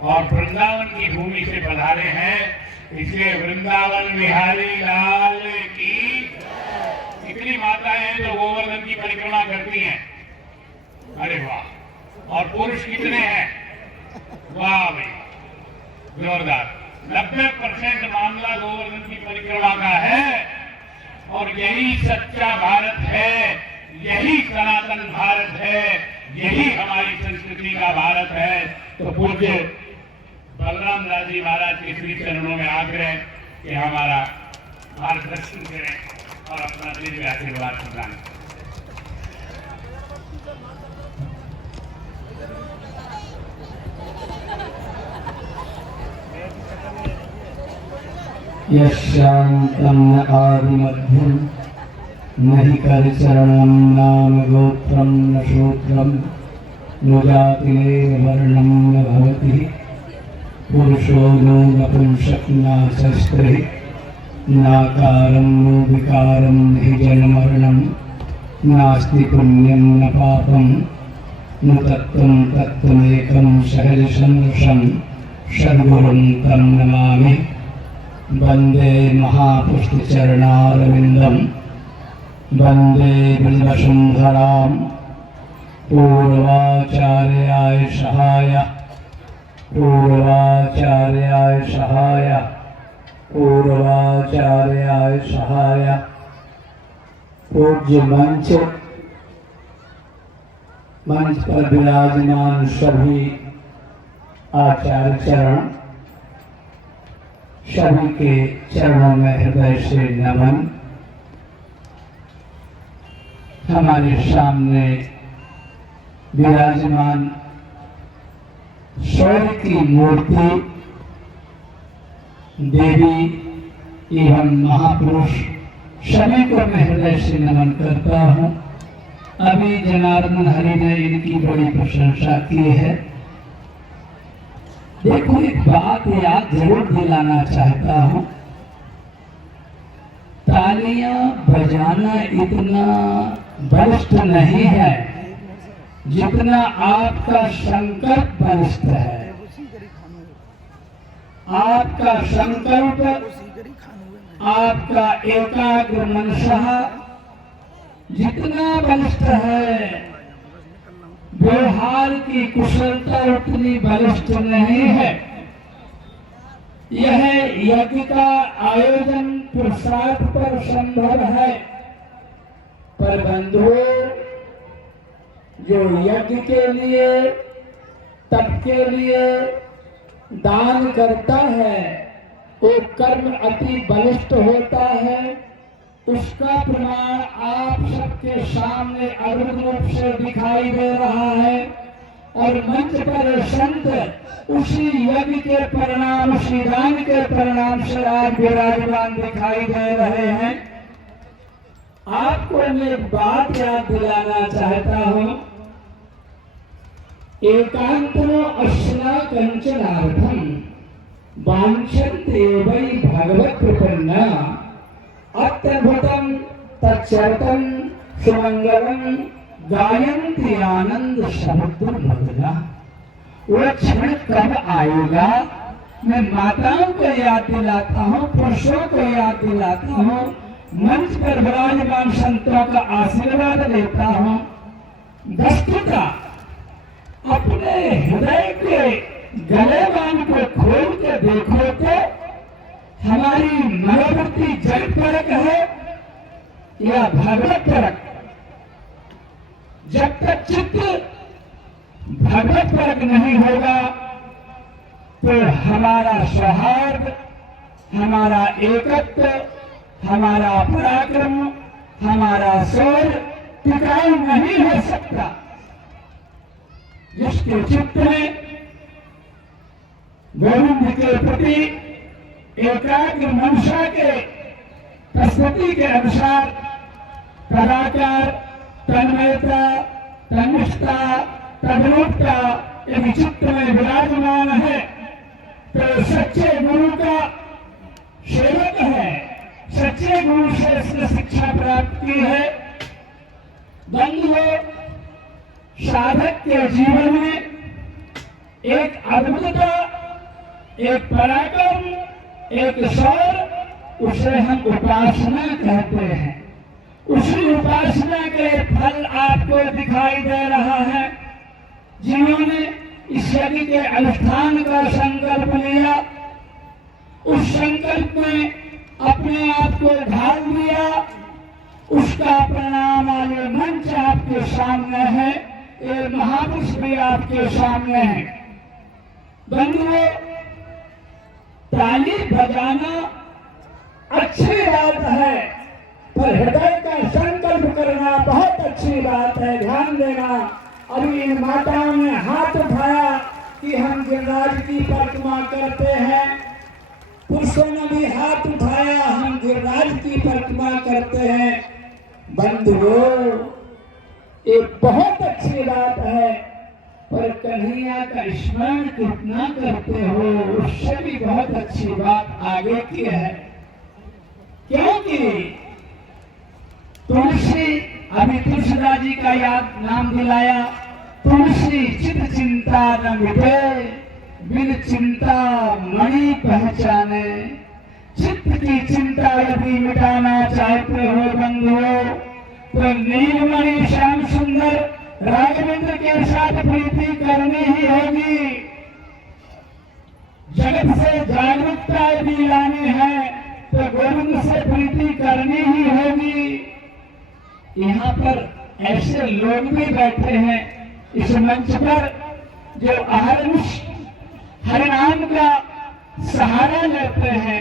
और वृंदावन की भूमि से पधारे हैं, इसलिए वृंदावन बिहारी लाल की। इतनी माताएं हैं जो गोवर्धन की परिक्रमा करती हैं, अरे वाह। और पुरुष कितने हैं, वाह भाई, जोरदार। 90% मामला गोवर्धन की परिक्रमा का है। और यही सच्चा भारत है, यही सनातन भारत है, यही हमारी संस्कृति का भारत है। तो पूज्य बलराम दास जी महाराज के श्री चरणों में आग्रह कि हमारा मार्गदर्शन करें और अपना दिव्य आशीर्वाद प्रदान करें। यशान्तं न आदिमध्यं न हि करचरणं नाम गोत्रं न शूद्रं न जातिरेव वर्णं न भवति पुरुषो नो नपुंसक न स्त्रीः नाकारं नो विकारं न हि जन्ममरणं नास्ति पुण्यं न पापं न तत्त्वं तत्त्वमेकं सहजसंदृशं सद्गुरुं तं नमामि। वंदे महापुष्पचरणारविंदम वंदे बिल्वसुंधराम पूर्वाचार्याय सहाय पूर्वाचार्याय सहाय पूर्वाचार्याय सहाय। पूज्य मंच पर विराजमान सभी आचार्य चरण, सभी के चरणों में हृदय से नमन। हमारे सामने विराजमान स्वयं की मूर्ति देवी एवं महापुरुष सभी को मैं हृदय से नमन करता हूँ। अभी जनार्दन हरि ने इनकी बड़ी प्रशंसा की है। देखो, एक बात याद जरूर दिलाना चाहता हूँ, तालियां बजाना इतना बलिष्ठ नहीं है जितना आपका संकल्प बलिष्ठ है। आपका संकल्प, आपका एकाग्र मनसा जितना बलिष्ठ है, व्यवहार की कुशलता उतनी बलिष्ठ नहीं है। यह यज्ञ का आयोजन प्रसाद पर संभव है, पर बंधुओं, जो यज्ञ के लिए, तप के लिए दान करता है, वो कर्म अति बलिष्ठ होता है। उसका प्रमाण आप सबके सामने अद्भुत रूप से दिखाई दे रहा है। और मंच पर संत उसी यज्ञ के परिणाम, उसी दान के परिणाम से आज विराजमान दिखाई दे रहे हैं। आपको मैं एक बात याद दिलाना चाहता हूँ, एकांतो अस्ना कंचनार्थम वांछन्ते वै भगवत् प्रपन्ना अत्यद्भुतम तच्चरितम सुमंगलम गायन्ति आनंद समुद्र मग्ना। वो क्षण कब आएगा? मैं माताओं को याद दिलाता हूँ, पुरुषों को याद दिलाता हूँ, मंच पर विराजमान संतों का आशीर्वाद लेता हूँ। वस्तुता अपने हृदय के गलेबान को खोल के देखो तो हमारी मनोवृत्ति जगत परक है या भगवत परक? जब तक चित्त भगवत परक नहीं होगा तो हमारा सौहार्द, हमारा एकत्व, हमारा पराक्रम, हमारा शौर्य टिकाऊ नहीं हो सकता। जिसके चित्त में गोविंद के प्रति एकाग्र मनसा के प्रस्तुति के अनुसार तदाकार, तन्मयता, तनिष्ठा, तद्रूपता यदि चित्त में विराजमान है तो सच्चे गुरु का सेवक है, सच्चे गुरु से इसने शिक्षा प्राप्त की है। बंधुओं, साधक के जीवन में एक अद्भुतता, एक पराक्रम, एक शौर्य, उसे हम उपासना कहते हैं। उसी उपासना के फल आपको दिखाई दे रहा है। जिन्होंने इस यज्ञ के अनुष्ठान का संकल्प लिया, उस संकल्प में अपने आप को ढाल दिया, उसका परिणाम आगे मंच आपके सामने है, ये महापुरुष भी आपके सामने है। बंधुओं, ताली बजाना अच्छी बात है, पर हृदय का संकल्प करना बहुत अच्छी बात है। ध्यान देना, अभी इन माताओं ने हाथ उठाया कि हम गिरिराज की परिक्रमा करते हैं, पुरुषों ने भी हाथ उठाया, हम गिरिराज की परिक्रमा करते हैं। बंधुओं, ये बहुत अच्छी बात है, पर कन्हैया का स्मरण कितना करते हो, उससे भी बहुत अच्छी बात आगे की है। क्योंकि तुलसी, अभी तुलसीदास जी का याद नाम दिलाया, तुलसी चित चिंता न मिटे, बिन चिंता मणि पहचाने। चित्त की चिंता यदि मिटाना चाहते हो बंधुओं, तो नीलमणि श्याम सुंदर राघवेंद्र के साथ प्रीति करनी ही होगी। जगत से जागरूकता यदि लानी है तो गोविंद से प्रीति करनी ही होगी। यहाँ पर ऐसे लोग भी बैठे हैं इस मंच पर जो अहरनिश हरिनाम का सहारा लेते हैं।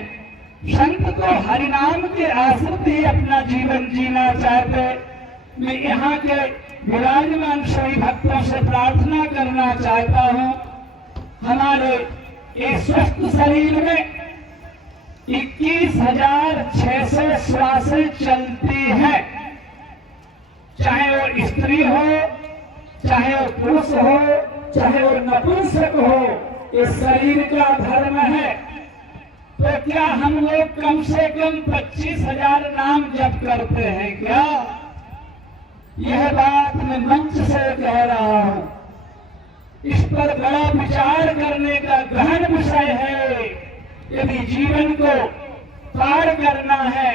संत को हरिनाम के आश्रित ही अपना जीवन जीना चाहते। मैं यहाँ के विराजमान सभी भक्तों से प्रार्थना करना चाहता हूँ, हमारे इस स्वस्थ शरीर में 21,600 श्वासें चलती है। चाहे वो स्त्री हो, चाहे वो पुरुष हो, चाहे वो नपुंसक हो, इस शरीर का धर्म है। तो क्या हम लोग कम से कम 25,000 नाम जप करते हैं क्या? यह बात मैं मंच से कह रहा हूं। इस पर बड़ा विचार करने का गहन विषय है। यदि जीवन को पार करना है,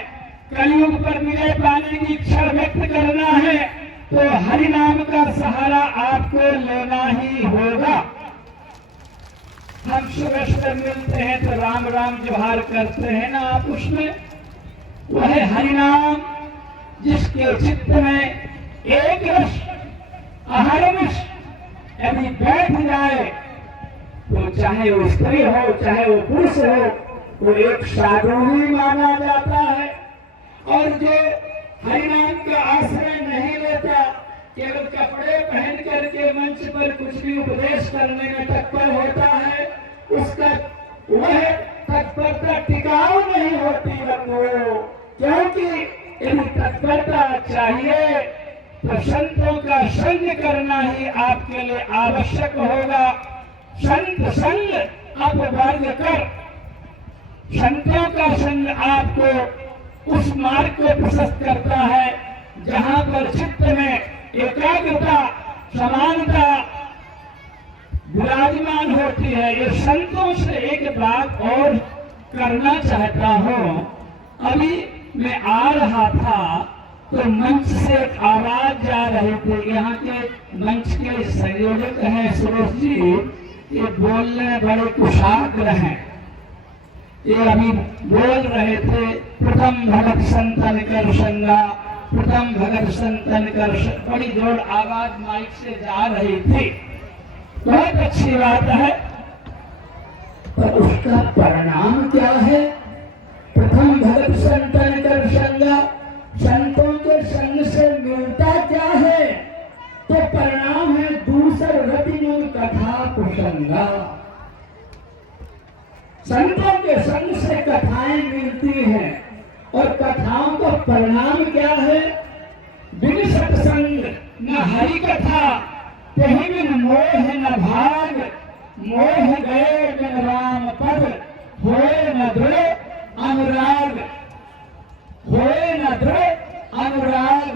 कलयुग पर विजय पाने की इच्छा व्यक्त करना है, तो हरिनाम का सहारा आपको लेना ही होगा। हम सुबह सुबह मिलते हैं तो राम राम जोहार करते हैं ना आप, उसमें वह हरिनाम जिसके चित्त में एक रस अहरनिश यदि बैठ जाए, तो चाहे वो स्त्री हो, चाहे वो पुरुष हो, वो एक साधु ही माना जाता है। और जो हरिनाम का आश्रय नहीं लेता, केवल कपड़े पहन करके मंच पर कुछ भी उपदेश करने में तत्पर होता है, उसका वह तत्परता टिकाऊ नहीं होती बंधुओं। क्योंकि यदि तत्परता चाहिए तो संतों का संग करना ही आपके लिए आवश्यक होगा। संत संग अपवर्ग कर, संतों का संग आपको उस मार्ग को प्रशस्त करता है जहां पर चित्त में एकाग्रता, समानता विराजमान होती है। ये संतों से एक बात और करना चाहता हूँ। अभी मैं आ रहा था तो मंच से एक आवाज जा रही थी। यहाँ के मंच के संयोजक हैं सुरेश जी, ये बोलने में बड़े कुशाग्र हैं। ये अभी बोल रहे थे, प्रथम भगत संतन कर संगा, प्रथम भगत संतन कर। बड़ी जोर आवाज माइक से जा रही थी। बहुत अच्छी बात है, पर उसका परिणाम क्या है? प्रथम भगत संतन कर संगा, संतों के संग से मिलता क्या है? तो परिणाम है दूसर रति मूल कथा कुसंगा। संतों के संग से कथाएं मिलती हैं, और कथाओं का परिणाम क्या है? बिन सत्संग न हरि कथा, कहीं बिन मोह न भाग, मोह गए बिन राम पद, होए न दृढ़ अनुराग, होए न दृढ़ अनुराग।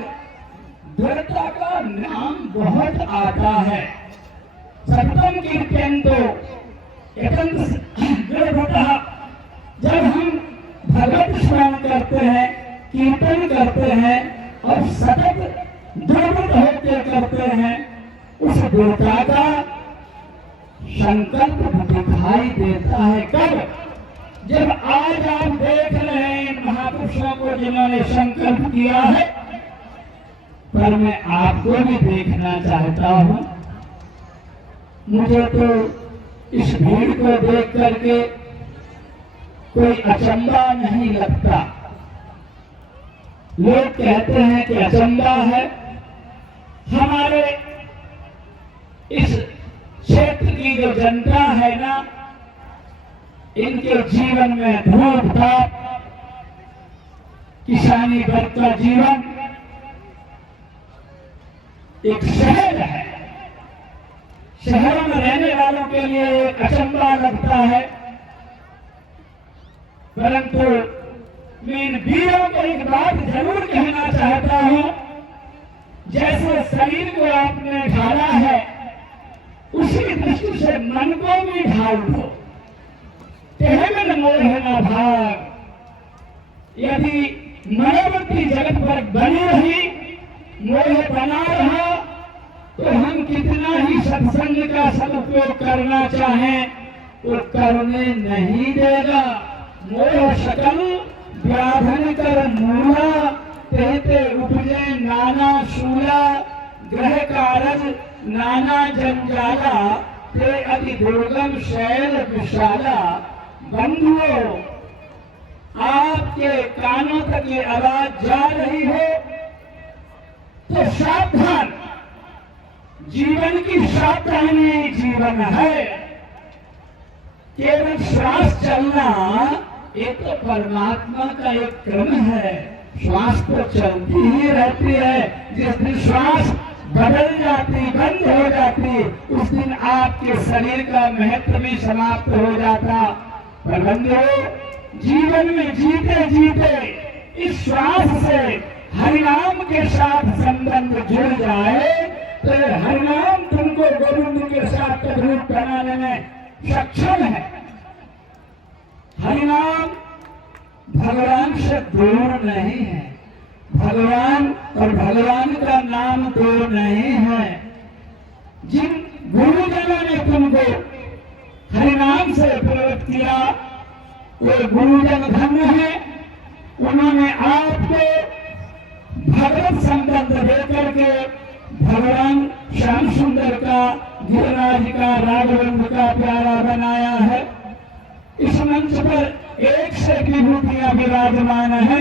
दृढ़ता का नाम बहुत आता है। सत्यम कीर्तन तो दृढ़ता जब हम भगवत स्मरण करते हैं, कीर्तन करते हैं और सतत दृढ़ होकर करते हैं, उस देवता का संकल्प दिखाई देता है। कब? जब आज आप देख रहे हैं महापुरुषों को जिन्होंने संकल्प किया है, पर मैं आपको भी देखना चाहता हूं। मुझे तो इस भीड़ को देख करके कोई अचंभा नहीं लगता। लोग कहते हैं कि अचंभा है। हमारे इस क्षेत्र की जो जनता है ना, इनके जीवन में धूप धाप, किसानी वर्ग का जीवन एक शहर है। शहरों में रहने वालों के लिए एक अचंभा लगता है, परंतु मैं इन वीरों को एक बात जरूर कहना चाहता हूं। जैसे शरीर को आपने ढाला है, उसी दृष्टि से मन को भी ढाल दो। तेहमन मोह न भाग। यदि मनोवृत्ति जगत पर बनी रही, मोह बना रहा, तो हम कितना ही सत्संग का सदुपयोग करना चाहें, वो करने नहीं देगा। मोह सकल व्याधन कर मूला, कहते उपजे नाना शूला, ग्रह कारज नाना जंजाला, ते अति दुर्गम शैल विशाला। बंधुओं, आपके कानों तक ये आवाज जा रही हो तो सावधान। जीवन की सावधानी जीवन है। केवल श्वास चलना ये तो परमात्मा का एक क्रम है। श्वास तो चलती ही रहती है। जिस दिन श्वास बदल जाती, बंद हो जाती, उस दिन आपके शरीर का महत्व भी समाप्त हो जाता। पर बंधुओं, जीवन में जीते जीते इस श्वास से हरिनाम के साथ संबंध जुड़ जाए तो हरिनाम तुमको गोविंद के साथ तद्रूप बनाने में सक्षम है। हरिनाम भगवान से दूर नहीं है। भगवान और भगवान का नाम दूर नहीं है। जिन गुरुजनों ने तुमको हरिनाम से प्रेरित किया, वो गुरुजन धन्य है। उन्होंने आपको भगवत संबंध देकर के भगवान श्याम सुंदर का, गिरिराज का, राघवेंद्र का प्यारा बनाया है। इस मंच पर एक से विभूतियां विराजमान है।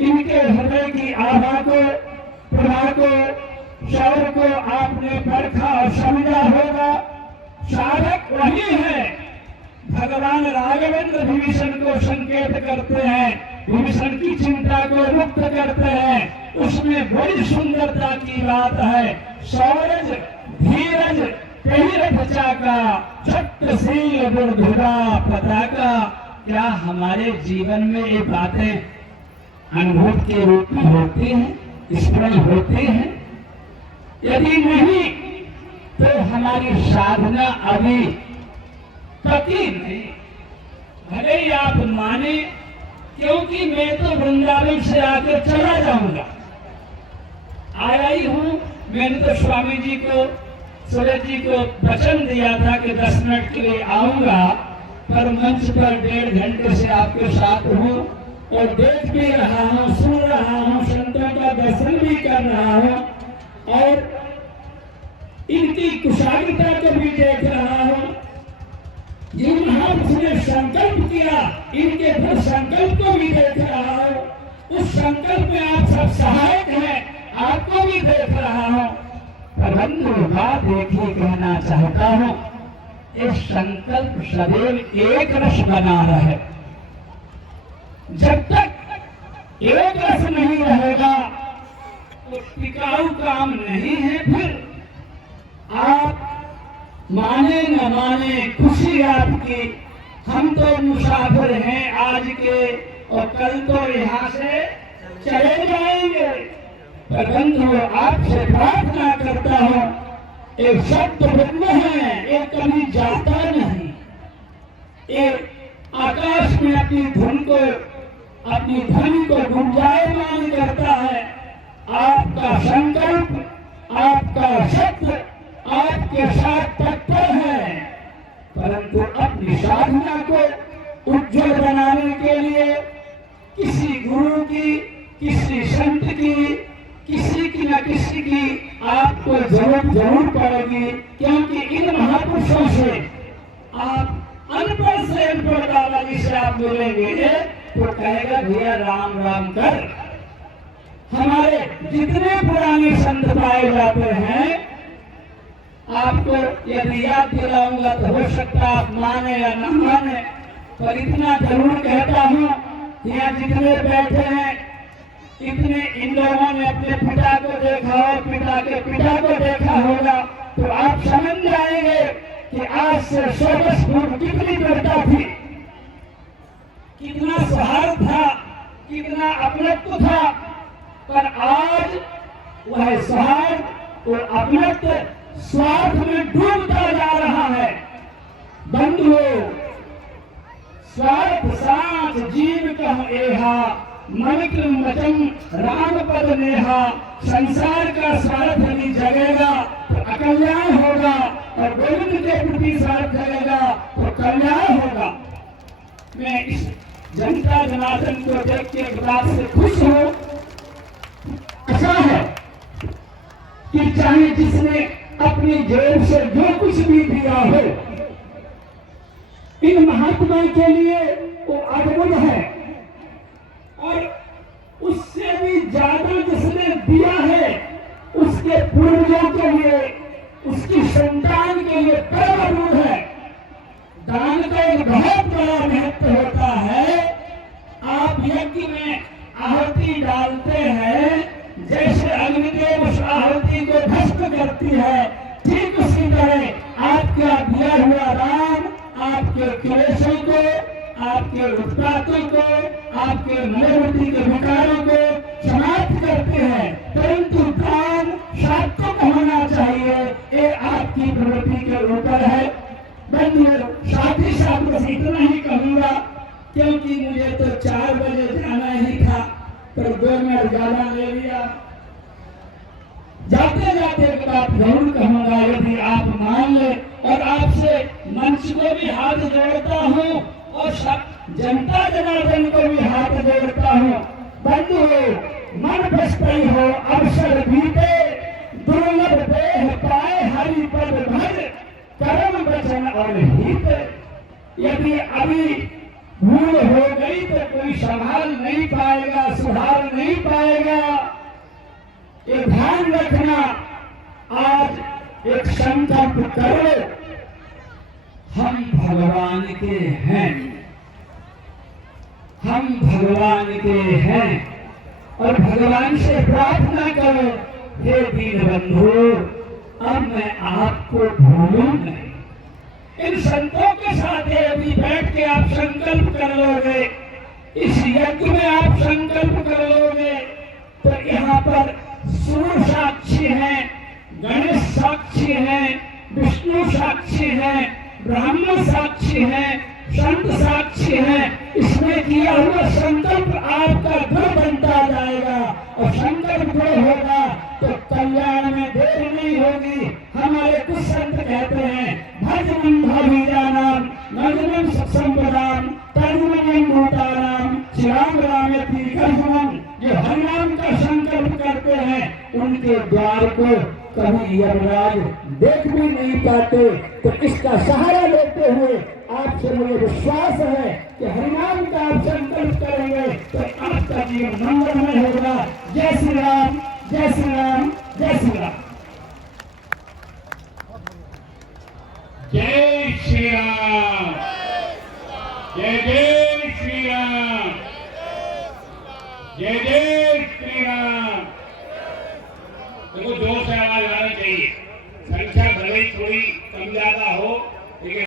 इनके हृदय की आभा को, प्रभा को, शौर्य को आपने परखा और समझा होगा। साधक वही है। भगवान राघवेंद्र विभीषण को संकेत करते हैं, विभीषण की चिंता को मुक्त करते हैं। उसमें बड़ी सुंदरता की बात है। सौरज धीरज तीरथ चाका, छत्रशील दुर्धुरा पताका। क्या हमारे जीवन में ये बातें अनुभव के रूप में होती हैं, स्मरण होती हैं? यदि नहीं तो हमारी साधना अभी पकी नहीं। भले ही आप माने, क्योंकि मैं तो वृंदावन से आकर चला जाऊंगा, आया ही हूं। मैंने तो स्वामी जी को, सूरज जी को वचन दिया था कि 10 मिनट के लिए आऊंगा, पर मंच पर 1.5 घंटे से आपके साथ हूं और देख भी रहा हूं, सुन रहा हूं, संतों का दर्शन भी कर रहा हूं और इनकी कुशाग्रता को भी देख रहा हूं। जिन महापुरुष ने संकल्प किया, इनके फिर संकल्प को भी देख रहा हूं। उस संकल्प में आप सब सहायक हैं, आपको भी देख रहा हूं। परंतु बात एक ही कहना चाहता हूं, ये संकल्प सदैव एक रस बना रहे। जब तक एक रस नहीं रहेगा तो टिकाऊ काम नहीं है। फिर आप माने न माने, खुशी आपकी। हम तो मुसाफिर हैं आज के, और कल तो यहाँ से चले जाएंगे। परंतु आपसे प्रार्थना करता हूँ, एक शब्द ब्रह्म है, एक कभी जाता नहीं। ये आकाश में अपनी धुन को, अपनी ध्वनि को गुंजायमान करता है। आपका संकल्प, आपका शब्द आपके साथ तत्पर है, परंतु अपनी साधना को उज्जवल बनाने के लिए किसी गुरु की, किसी संत की, किसी की न किसी की आपको जरूरत जरूर पड़ेगी। क्योंकि इन महापुरुषों से आप अनपढ़ से अनपढ़ बाबा जी से आप मिलेंगे तो कहेगा भैया राम राम कर। हमारे जितने पुराने संत पाए जाते हैं, आपको यदि याद दिलाऊंगा तो हो सकता आप माने या न माने, पर इतना जरूर कहता हूँ, यहाँ जितने बैठे हैं इतने इन लोगों ने अपने पिता को देखा हो, पिता के पिता को देखा होगा, तो आप समझ जाएंगे कि आज से 100 वर्ष पूर्व कितनी दृढ़ता थी, कितना सौहार्द था, कितना अपनत्व था। पर आज वह सौहार्द और अपनत्व स्वार्थ में डूबता जा रहा है। बंधुओं, स्वार्थ साथ जीव कह एहा, मन कृम वचन राम पद नेहा। संसार का स्वार्थ यदि जगेगा तो अकल्याण होगा, और गोविंद के प्रति स्वार्थ जगेगा तो कल्याण होगा। मैं इस जनता जनार्दन को देख के एक बात से खुश हूँ। ऐसा है कि चाहे जिसने अपनी जेब से जो कुछ भी दिया हो, इन महात्मा के लिए वो अद्भुत है, और उससे भी ज्यादा जिसने दिया है उसके पूर्वजों के लिए, उसकी संतान के लिए परम अद्भुत है। दान का एक बहुत बड़ा महत्व होता है। आप यज्ञ में आहुति डालते हैं, जैसे अग्निदेव उस आहुति को भस्म करती है, ठीक उसी तरह आपका दिया हुआ दान आपके क्लेशों को, आपके उत्पातों को, आपके मनोवृत्ति के विकारों को समाप्त करते हैं। परंतु दान सात्विक होना चाहिए, ये आपकी प्रवृत्ति के ऊपर है। बंधुओं, साथ ही साथ बस इतना ही कहूंगा, क्योंकि मुझे तो 4 बजे जाना ही था, पर 2 मिनट ज्यादा ले लिया। जाते जाते एक बात जरूर कहूंगा, यदि आप मान ले, और आपसे मंच को भी हाथ जोड़ता हूँ और जनता जनार्दन को भी हाथ जोड़ता हूँ। बंधुओं, मन बसते हो अवसर बीते, दुर्लभ देह पाए हरि पद भज, कर्म वचन और हित। यदि अभी भूल हो गई तो कोई संभाल नहीं पाएगा, सुधार नहीं पाएगा। ये ध्यान रखना, आज एक संकल्प करो, हम भगवान के हैं, हम भगवान के हैं, और भगवान से प्रार्थना करो, हे दीन बंधु, अब मैं आपको भूलूं नहीं। इन संतों के साथ यदि बैठ के आप संकल्प कर लोगे, इस यज्ञ में आप संकल्प कर लोगे, तो यहाँ पर सूर्य साक्षी है, गणेश साक्षी है, विष्णु साक्षी है, ब्राह्मण साक्षी है, संत साक्षी है। इसमें किया हुआ संकल्प आपका दृढ़ बनता जाएगा, और संकल्प दृढ़ होगा तो कल्याण में देर नहीं होगी। हमारे कुछ संत कहते हैं, भजनम भावीजानाम नजनम सत्संपदाम तजनम भूतानाम श्याम रामेति कहमन। जो हरिनाम का संकल्प करते हैं उनके द्वार को कभी यमराज देख भी नहीं पाते। तो इसका सहारा लेते हुए आपसे मुझे विश्वास है कि हरिनाम का आप संकल्प करेंगे तो आपका जीवन मंगलमय होगा। जय श्री राम, जय श्री राम, जय श्री राम। जय श्री राम, जय जय